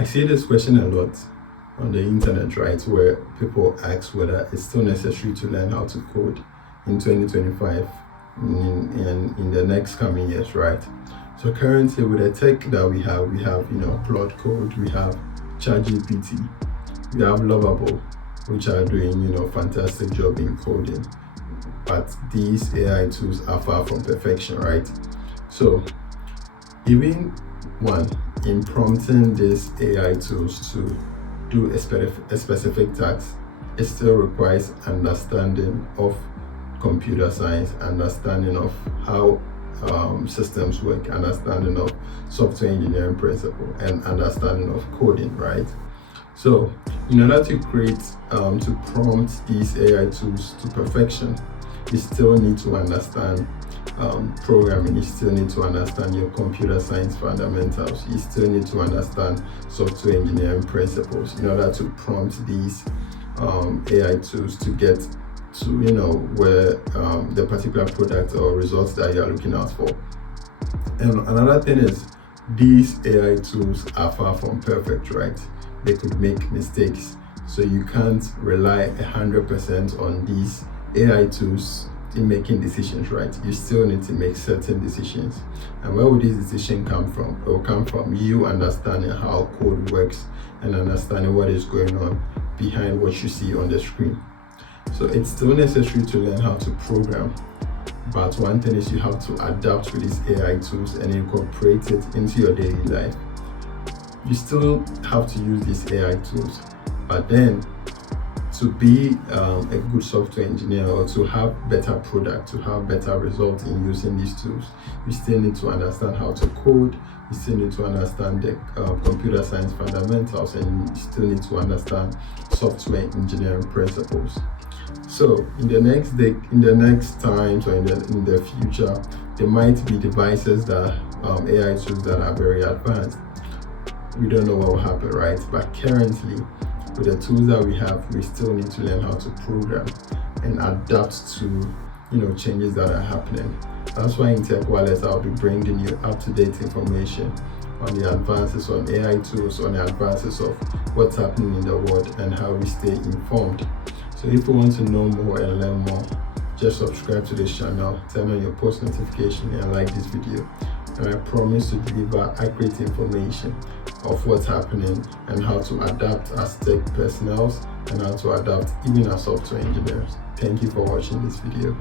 I see this question a lot on the internet, right, where people ask whether it's still necessary to learn how to code in 2025 and in the next coming years, right? So currently with the tech that we have, Claude Code, we have ChatGPT, we have Lovable, which are doing, fantastic job in coding. But these AI tools are far from perfection, right? So even in prompting these AI tools to do a specific task, it still requires understanding of computer science, understanding of how systems work, understanding of software engineering principle, and understanding of coding, right? So in order to to prompt these AI tools to perfection, you still need to understand programming, you still need to understand your computer science fundamentals, you still need to understand software engineering principles in order to prompt these AI tools to get to where the particular product or results that you are looking out for. And another thing is, these AI tools are far from perfect, right? They could make mistakes, so you can't rely 100% on these AI tools in making decisions, right? You still need to make certain decisions. And where would these decisions come from? It will come from you understanding how code works and understanding what is going on behind what you see on the screen. So it's still necessary to learn how to program, but one thing is you have to adapt with these AI tools and incorporate it into your daily life. You still have to use these AI tools, but then to be a good software engineer or to have better product, to have better results in using these tools, you still need to understand how to code, you still need to understand the computer science fundamentals, and you still need to understand software engineering principles. So in the next times or in the future, there might be devices that AI tools that are very advanced. We don't know what will happen, right? But currently, with the tools that we have, we still need to learn how to program and adapt to changes that are happening. That's why in TechWallet I'll be bringing you up-to-date information on the advances on AI tools, on the advances of what's happening in the world and how we stay informed. So if you want to know more and learn more, just subscribe to this channel, turn on your post notification and like this video. And I promise to deliver accurate information of what's happening and how to adapt as tech personnel and how to adapt even as software engineers. Thank you for watching this video.